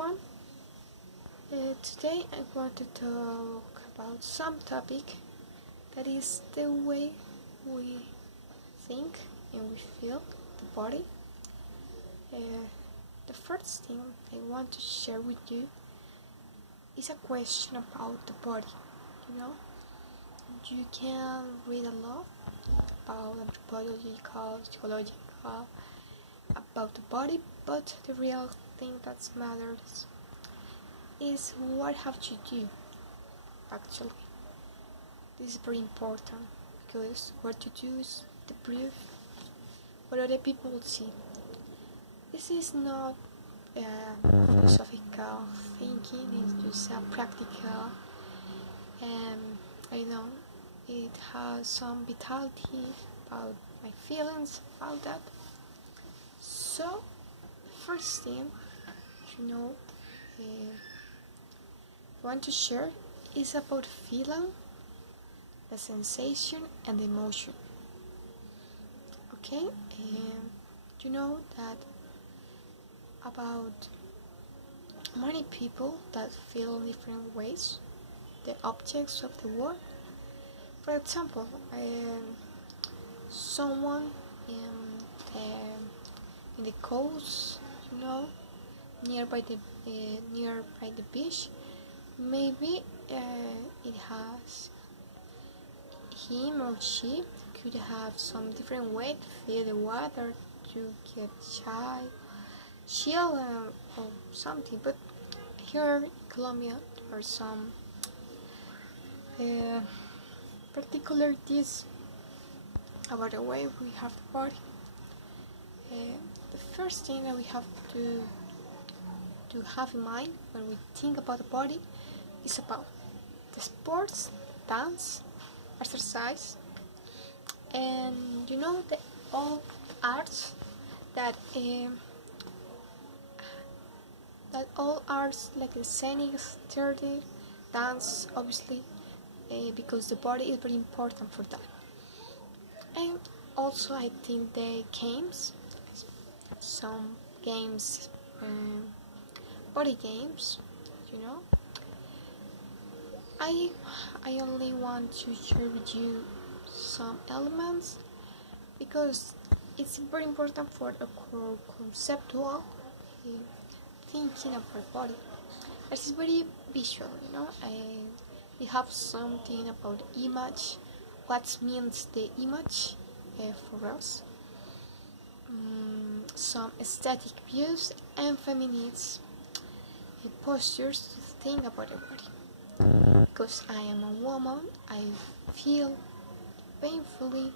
everyone. Today I want to talk about some topic that is the way we think and we feel the body. The first thing I want to share with you is a question about the body. You can read a lot about anthropological, psychological, about the body, but the real thing that matters is what have you do actually. This is very important because what you do is the proof what other people see. This is not philosophical thinking, it's just a practical, and I know it has some vitality about my feelings about that. So first thing I want to share is about feeling, the sensation and the emotion. Okay, you know that about many people that feel in different ways the objects of the world. For example, someone in the coast, nearby the beach, maybe it has him or she could have some different way to feel the water, to get chill or something. But here in Colombia there are some particularities about the way we have the body. The first thing that we have to have in mind when we think about the body is about the sports, dance, exercise, and the all arts that all arts like the scenic, theater, dance, obviously, because the body is very important for that. And also I think the games, some games, body games, I only want to share with you some elements because it's very important for a conceptual thinking of our body. It's very visual, we have something about image, what means the image for us, some aesthetic views and feminist postures to think about the body. Because I am a woman, I feel painfully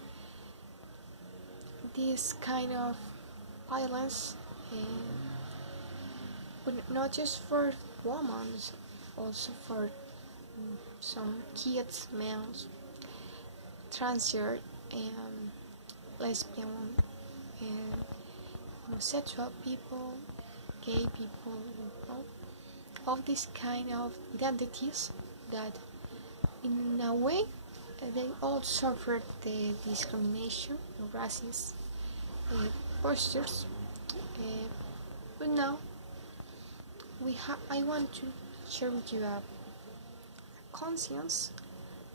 this kind of violence, but not just for women, also for some kids, men, transgender, and lesbian, and homosexual people, gay people, all these kind of identities that in a way they all suffered the discrimination, the racist postures, but now I want to share with you a conscience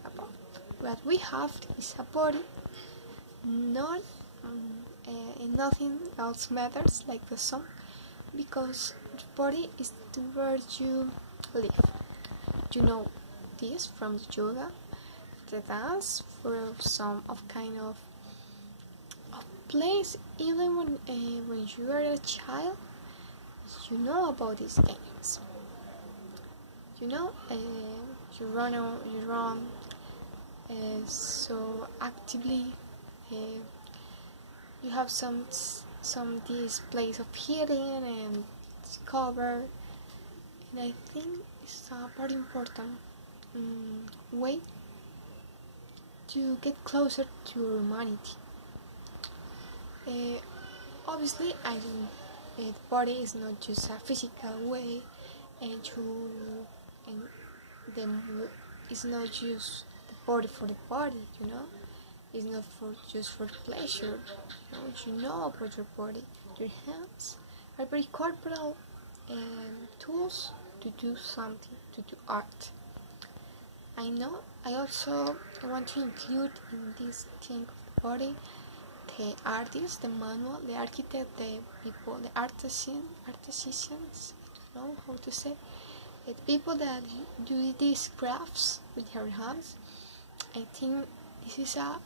about what we have is a body, not and nothing else matters like the sun, because the body is the where you live. This from the yoga, the dance, for some of kind of place. Even when you are a child, you know about these games. You run so actively. You have some displays of healing and discover, and I think it's a very important way to get closer to humanity. Obviously, the body is not just a physical way, and it's not just the body for the body, It's not just for pleasure. About your body. Your hands are very corporal, and to tools to do something, to do art. I also want to include in this thing of the body the artist, the manual, the architect, the people, the artisans, I don't know how to say, the people that do these crafts with their hands. I think this is a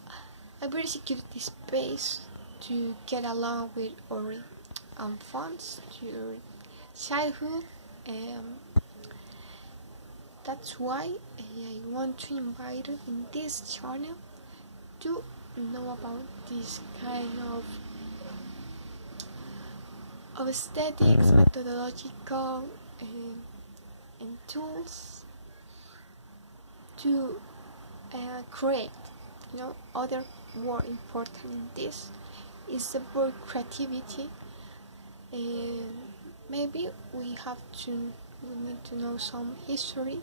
very security space to get along with our funds, to your childhood. That's why I want to invite you in this channel to know about this kind of aesthetics, methodological, and tools to create. Other more important in this is the word creativity. Maybe we need to know some history,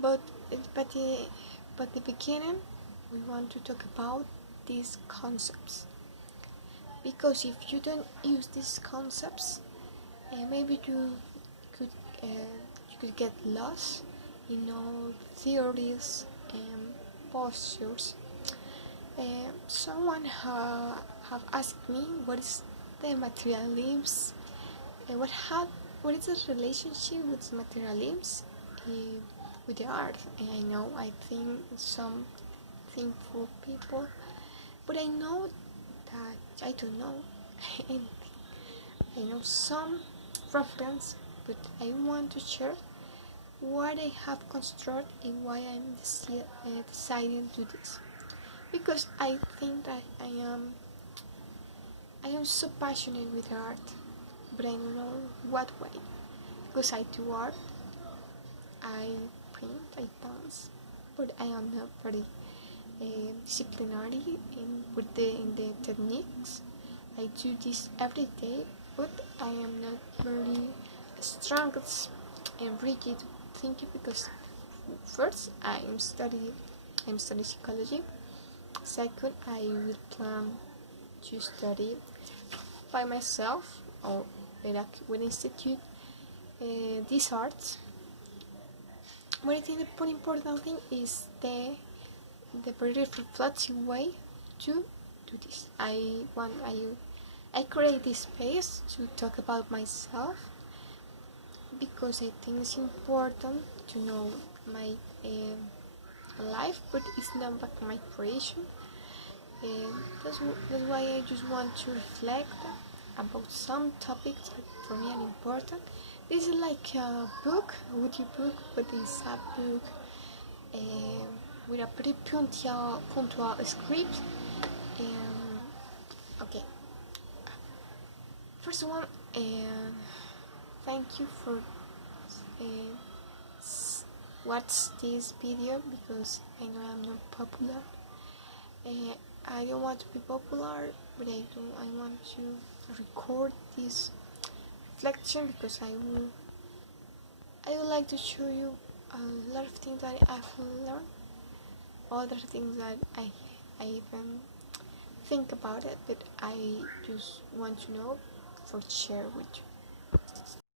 but the beginning we want to talk about these concepts, because if you don't use these concepts, maybe could you could get lost in all theories and postures. Someone have asked me what is the materialism, what is the relationship with materialism with the art. And I think some thankful people, but I know that I don't know anything. I know some reference, but I want to share what I have constructed and why I'm deciding to do this. Because I think that I am so passionate with art, but I don't know what way. Because I do art, I paint, I dance, but I am not very disciplinary in the techniques. I do this every day, but I am not very strong and rigid thinking, because first I'm studying psychology. Second, I will plan to study by myself or at an institute these arts. But I think the most important thing is the very reflective way to do this. I create this space to talk about myself, because I think it's important to know my life, but it's not about my creation. That's why I just want to reflect about some topics that for me are important. This is like a book, a audio book, but it's a book with a pretty punctual script. Okay, first one, thank you for watch this video, because I know I'm not popular. I don't want to be popular, but I want to record this reflection, because I would like to show you a lot of things that I've learned, other things that I even think about it, but I just want to know for share with you.